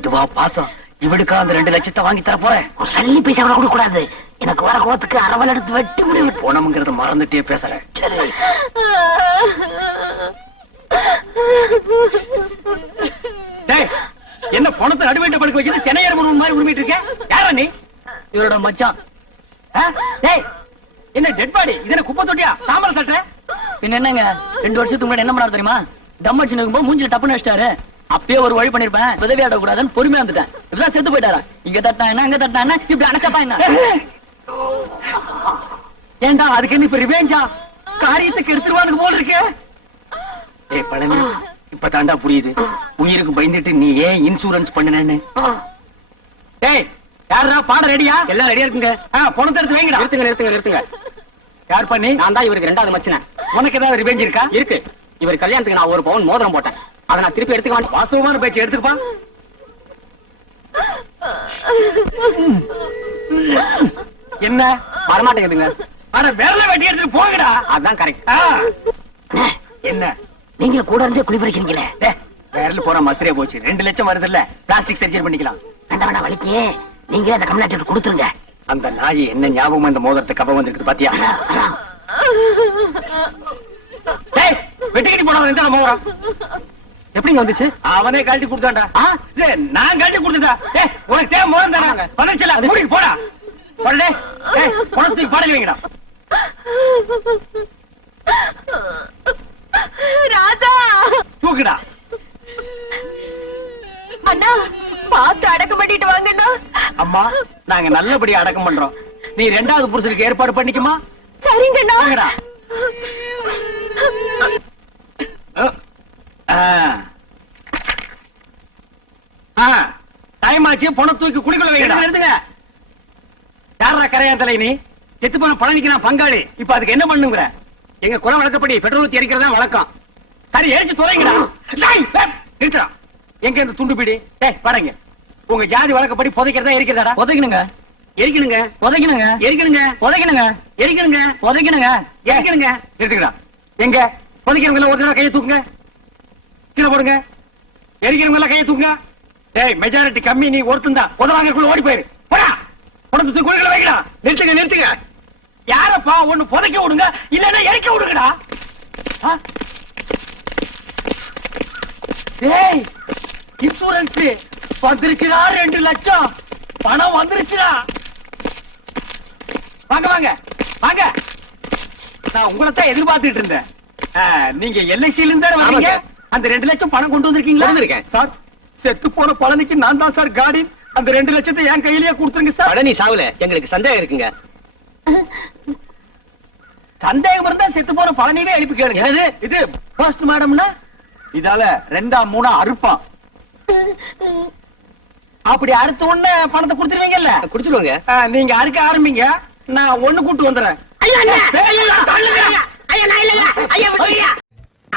இதுவா பாசம்? இவளுக்கா அந்த 2 லட்சத்தை வாங்கி தர போறேன். சல்லி பைசா கூட கொடுக்க கூடாது. எனக்கு வர கோத்துக்கு அரவல் எடுத்து வெட்டி முடிவு. போனம்ங்கிறத மறந்துட்டே பேசுறேன். சரி. டேய், என்ன பணத்தை நடுவேட்ட படுக்க வச்சுட்டு சென்னையர் முன் மாதிரி உரிமிட்டு இருக்க? யாரா நீ? இவரோட மச்சான். டேய், என்ன டெட் பாடி? இது என்ன குப்பை தொட்டியா? சாம்பல் தட்டுற? பின்ன என்னங்க, 2 வருஷத்துக்கு முன்னாடி என்ன பண்ணாரு தெரியுமா? தம் அடிச்சு நிக்கும்போது மூஞ்சில டப்புன்னு வச்சிட்டாரு. அப்பயே ஒரு வழி பண்ணிருப்பேன், உதவி ஆட கூடாதுன்னு பொறுமையா வந்துட்டேன். இப்பதான் செத்து போயிட்டாரா? இங்க தட்டா என்ன, அங்க தட்டா என்ன, இப்படி அணைச்சப்பா என்ன? ஏண்டா அதுக்கு என்ன இப்ப ரிவேஞ்சா? காரியத்துக்கு எடுத்துருவானுக்கு போல இருக்கு. ஏய் பழனி, இப்ப தாண்டா புரியுது உயிருக்கு பயந்துட்டு நீ ஏன் இன்சூரன்ஸ் பண்ணுனேன்னு. ஏய் யாரா பாட ரெடியா? எல்லாம் ரெடியா இருக்குங்க. பணத்தை எடுத்து வைங்கடா. நிறுத்துங்க. யார் பண்ணி? நான் தான் இவருக்கு 2வது மச்சினேன். உனக்கு ஏதாவது ரிவேஞ்ச் இருக்கா? இருக்கு. இவர் கல்யாணத்துக்கு நான் 1 பவுன் மோதிரம் போட்டேன். அதை நான் திருப்பி எடுத்துக்க மாட்டேன். வாஸ்தவமான பேச்சு எடுத்துக்கப்பா. என்ன வரமாட்டேங்குதுங்க. அட விரல வெட்டி எடுத்துட்டு போங்கடா. அதான் கரெக்ட். என்ன நீங்க கூட இருந்தே குளிப்பறிக்கிறீங்களே. விரல் போற மசரே போச்சு. 2 லட்சம் வருது இல்ல, பிளாஸ்டிக் சர்ஜரி பண்ணிக்கலாம். வேண்டாம் வலிக்கு நீங்க அந்த கம்நாட்டுக்கு கொடுத்துருங்க. அந்த நாய் என்ன ஞாபகம் இந்த மோதிரத்தை கப வந்திருக்கு பாத்தியா? டேய் வெட்டிக்கிட்டு போனவன் எந்த மோதிரம் எப்படிங்க வந்துச்சு? அவனே கழட்டி கொடுத்தான்டா. நான் கழட்டி கொடுத்துட்டா. உனக்கு தேவை மோதிரம் தராங்க. வந்துச்சுல அது மூடிட்டு போடா. போடே. பணத்துக்கு பாடல் வைங்கடா. ராதா தூக்குடா. அண்ணா பார்த்து அடக்கம் பண்ணிட்டு வாங்கண்ணா. அம்மா நாங்க நல்லபடியா அடக்கம் பண்றோம். நீ 2வது புருஷனுக்கு ஏற்பாடு பண்ணிக்குமா? சரிங்கண்ணா. வாங்கடா. டைம் ஆச்சு. பணம் தூக்கி குடிக்குள்ள வைக்கடா. எடுத்துங்க. யாரா கரையான் தலை நீ? செத்து போன பழனிக்கு நான் பங்காளி. இப்ப அதுக்கு என்ன பண்ணுங்கிற? எங்க குலம் வழக்கப்படி பெட்ரோல் ஊத்தி எரிக்கிறதா வழக்கம். சரி எரிச்சு தொலைங்கடா. நிறுத்தா. எங்க இந்த துண்டு பிடி? வரங்க. உங்க ஜாதி வழக்கப்படி புதைக்கிறதா எரிக்கிறதா? புதைக்கணுங்க. எரிக்கணுங்க. புதைக்கணுங்க. எரிக்கணுங்க. புதைக்கணுங்க. எரிக்கணுங்க. புதைக்கணுங்க. எரிக்கணுங்க. எடுத்துக்கடா. எங்க புதைக்கிறவங்க ஒரு தடவை கையை தூக்குங்க. கீழே போடுங்க. எரிக்கிறவங்க எல்லாம் கையை தூக்குங்க. டேய் மெஜாரிட்டி கம்மி, நீ ஒருத்தன் தான். புதவாங்கக்குள்ள ஓடி போயிரு. போடா. பணத்தை குளிக்கல வைக்கடா. நிறுத்துங்க. யாரப்பா ஒண்ணு புதைக்க விடுங்க, இல்லன்னா எரிக்க விடுங்கடா. டேய் இன்சூரன்ஸ் வந்துருச்சுடா. 2 லட்சம் பணம் வந்துருச்சுடா. வாங்க. நான் உங்களைத்தான் எதிர்பார்த்துட்டு இருந்தேன். நீங்க எல்ஐசில இருந்தா வரீங்க. அந்த 2 லட்சம் பணம் கொண்டு வந்திருக்கீங்களா? வந்திருக்கேன். சார் செத்து போன பழனிக்கு நான் தான் சார் காடி. அந்த 2 லட்சத்தை என் கையிலேயே கொடுத்துருங்க சார். பழனி சாவுல எங்களுக்கு சந்தேகம் இருக்குங்க. சந்தேகம் இருந்தா செத்து போன பழனிவே எழுப்பி கேளுங்க. இது போஸ்ட் மாடம்னா இதால 2ஆ 3ஆ அறுப்பான். அப்படி அறுத்த உடனே பணத்தை கொடுத்துருவீங்கல்ல? குடிச்சிருவாங்க. நீங்க அறுக்க ஆரம்பிங்க. நான் ஒண்ணு கூட்டு வந்துடுறேன்.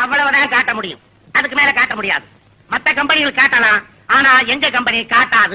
அவ்வளவுதான் காட்ட முடியும். அதுக்கு மேல காட்ட முடியாது. மத்த கம்பெனிகள் காட்டலாம், ஆனா எங்க கம்பெனி காட்டாது.